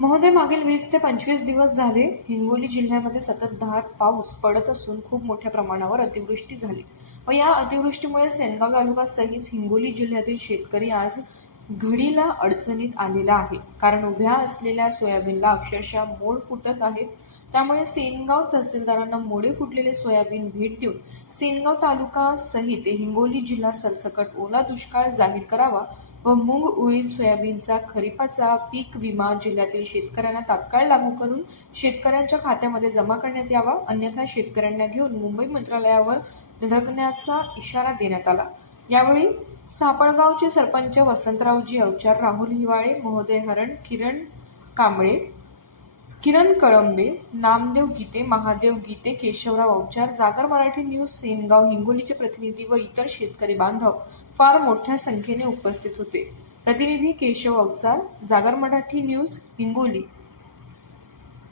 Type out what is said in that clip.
महोदय मागील वीस ते पंचवीस दिवस झाले हिंगोली जिल्ह्यामध्ये सततधार पाऊस पडत असून खूप मोठ्या प्रमाणावर अतिवृष्टी झाली. व या अतिवृष्टीमुळे सेनगाव तालुक्यासहित हिंगोली जिल्ह्यातील शेतकरी आज घडीला अडचणीत आलेला आहे. कारण उभ्या असलेल्या सोयाबीनला अक्षरशः मोड फुटत आहेत त्यामुळे सेनगाव तहसीलदारांना मोडे फुटलेले सोयाबीन भेट देऊन सेनगाव तालुका सहित हिंगोली जिल्हा सरसकट ओला दुष्काळ जाहीर करावा व मूग उडीद सोयाबीनचा खरीपाचा पीक विमा जिल्ह्यातील शेतकऱ्यांना तात्काळ लागू करून शेतकऱ्यांच्या खात्यामध्ये जमा करण्यात यावा अन्यथा शेतकऱ्यांना घेऊन मुंबई मंत्रालयावर धडकण्याचा इशारा देण्यात आला. यावेळी सापळगावचे सरपंच वसंतरावजी अवचार राहुल हिवाळे महोदय हरण किरण कांबळे किरण कळंबे नामदेव गीते महादेव गीते केशवराव अवचार जागर मराठी न्यूज सेनगाव हिंगोलीचे प्रतिनिधी व इतर शेतकरी बांधव फार मोठ्या संख्येने उपस्थित होते. प्रतिनिधी केशव अवचार जागर मराठी न्यूज हिंगोली.